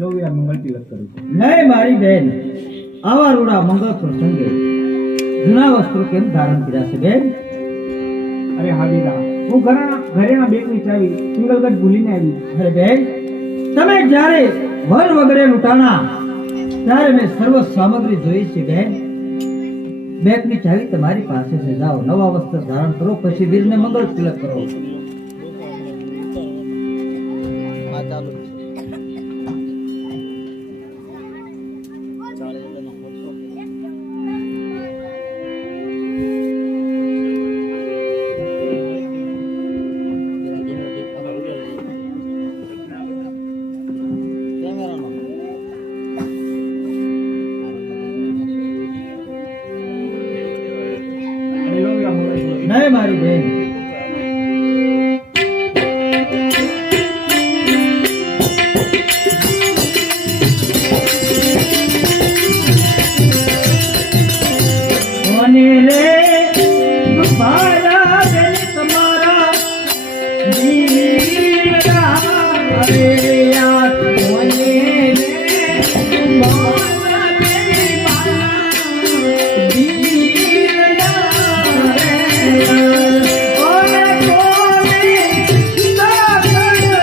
લોવિયા મંગળ તિલક કરું છું. નહીં મારી બેન, આવા રૂડા મંગળ પ્રસંગે જૂના વસ્ત્રો કેમ ધારણ કર્યા છે બેન? અરે હા દીદા, હું ઘરેના બેગની ચાવી સિંગલગઢ ભૂલીને આવી. અરે બેન, તમે જ્યારે વર વગરે લૂંટાણા ત્યારે મેં સર્વ સામગ્રી જોઈ છે બેન. બેગની ચાવી તમારી પાસે છે, જાઓ નવા વસ્ત્ર ધારણ કરો, પછી વીરને મંગળ તિલક કરો. અને લોવિયા મંગળ તિલક. નહીં મારી બેન, કોને રે મારા બેન તમારા દીકરા રે આ કોને રે મારા બેન મારા દીકરા રે કોને કોને દાગડાવે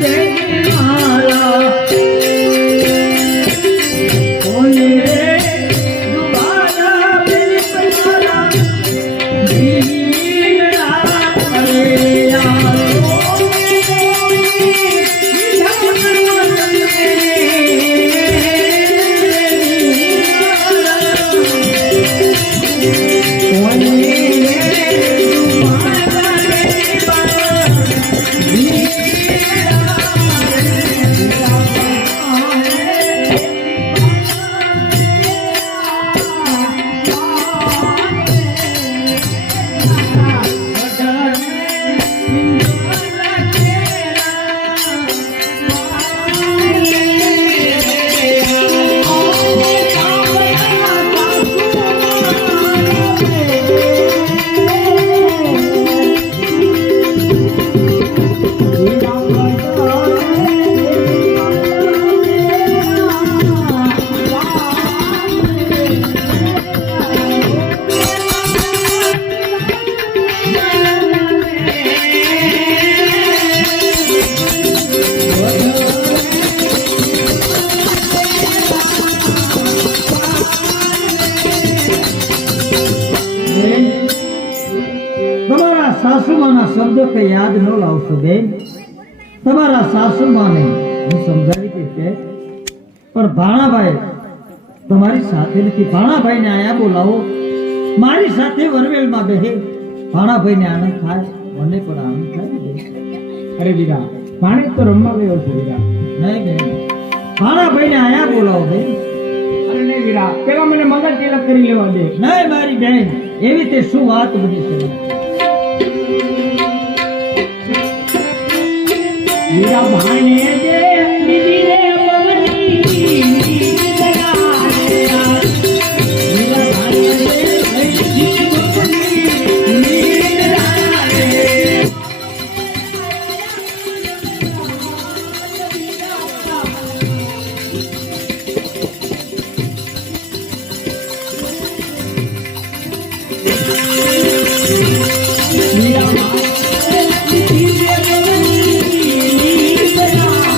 બેન મારા કોને રે દુબારા બેન તમારા દીકરા રે આ તમારા સાસુમાના શબ્દો કે યાદ ન લાવશો બેન. તમારા સાસુમાને હું સમજાવી દઈશ કે પણ ભાણાભાઈ તમારી સાથે નથી. ભાણાભાઈને આયા બોલાવો, મારી સાથે વરવેલમાં બેહે. ભાણાભાઈને આનંદ થાય, મને પણ આનંદ થાય બેન. અરે દીદા, ભાણેજ તો રમવા ગયો છે દીદા. નહીં બેન, ભાણાભાઈને આયા બોલાવો બેન. અરે નહીં દીદા, પેલા મને મંગળ તિલક કરી લેવા દે. નહીં મારી બેન, એવી તે શું વાત બની છે? દીદા ભાણેજે દીદી રે પવની દીદા રે આ. દીદા ભાણેજે દીદી પવની દીદા રે. દીદા ભાણેજે દીદી રે પવની દીદા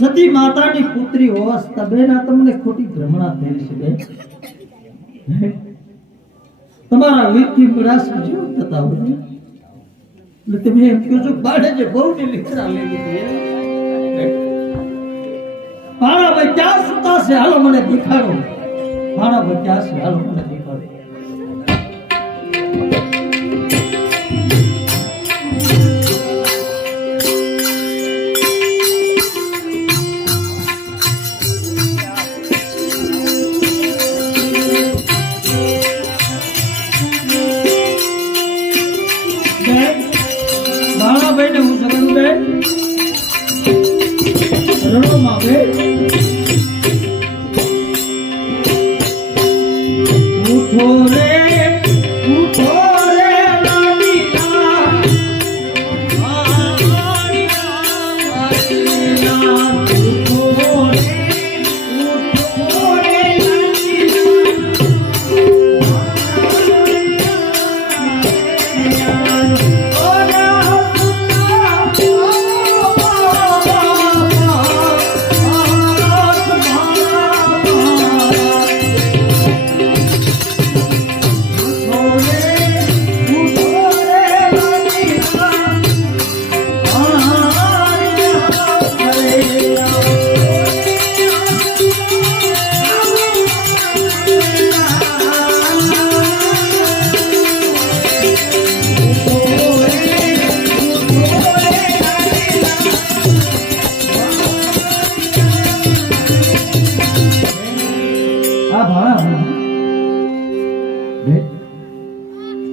સતી માતાની પુત્રી હોવા છતાં બેન આ તમને ખોટી ભ્રમણા થઈ છે બેન. તમારા વીરથી વિરાશ જીવ થતા હોય એટલે તમે એમ કહો છો બાળે જે બહુ ને લીકરા લઈ લીધી ભાણાભાઈ ક્યાં સુતા છે હાલો મને દેખાડો. ભાણાભાઈ ક્યાં છે હાલો મને દેખાડો. ભાણાભાઈ ને હું સગન બેન રણોમાં બેન ઉઠો રે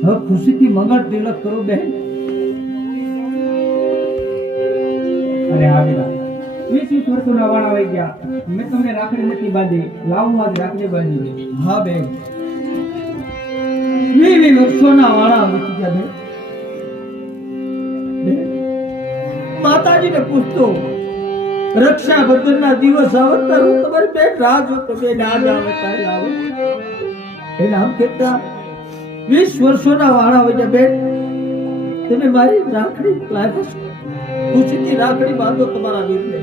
લાડીલા ખુશીથી મંગળ તિલક કરો બેન. અરે હાવીરા 20 વર્ષોના વાળા આવી ગયા. મેં તમને રાખડી નથી બાંધી, લાવું આજ રાખડી બાંધી. હા બેન 20 વર્ષોના વાળા વીતી ગયા બેન. માતાજીને પૂછતો રક્ષાબંધનના દિવસ આવતા હું તમારી બેન રાહ જોતો બેન આજ આવે કાલ આવે. એને આમ કહેતા 20 વર્ષોના વાળા હોય બેન તમે મારી રાખડી લાવ્યા છો. ખુશીથી રાખડી બાંધો તમારા વીરને.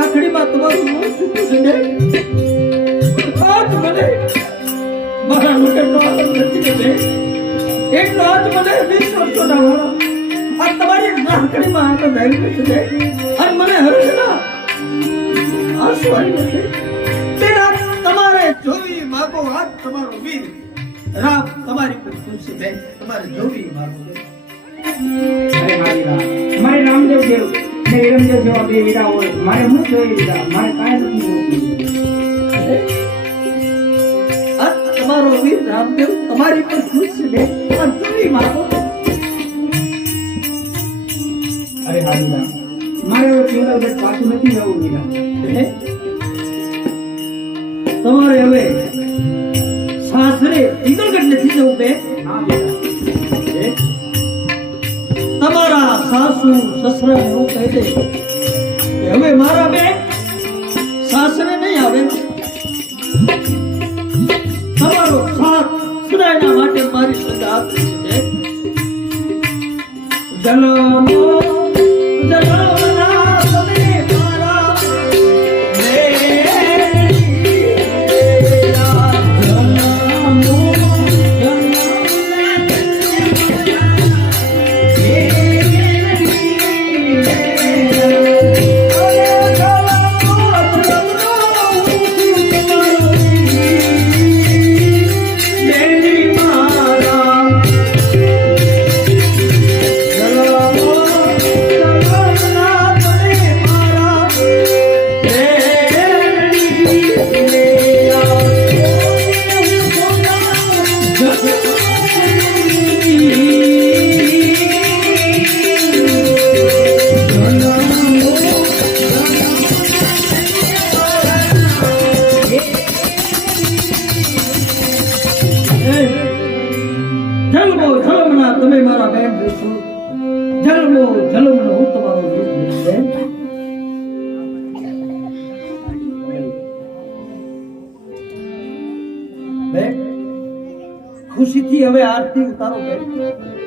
રાખડીમાં તમારું મોં ચૂક્યું છે ને આજ મને મારા લોકોનો આનંદ નથી ને એટલો આજ મને 20 વર્ષોના વાળા આ તમારી રાખડીમાં આનંદ આવી છે અને મને હર્ષના આંસુ આવી છે. તેના તમારે જોવી માગો આજ તમારો વીર રામ તમારી પર ખુશ છે બેન. તમારે જોવી માગો. અરે મારે રામદેવ દેવ ને હિરમદેવ જેવા બે હીરા હોય, મારે હું જોઈ લીધા, મારે કાંઈ નથી જોઈતું. તમારો વીર રામદેવ તમારી પર ખુશ છે બેન. તમારે જોવી માગો. અરે હારીરા મારે હવે પિંગલગઢ પાછું નથી જવું વીરા. તમારે હવે સાસરે પિંગલગઢ નથી જવું બેન. હા બેટા. તમારા સાસુ સસરા એવું કહી દે કે હવે મારા બેન સાસરે નહીં આવે. સદાયના માટે મારી સજા આપી છે. જન્મો જન્મના તમે મારા જન્મો જન્મના તમે મારા બેન રહેશો. જન્મો જન્મનો હું તમારો દૂધ લઈશ બેન. બેન ખુશીથી હવે આરતી ઉતારો બેન.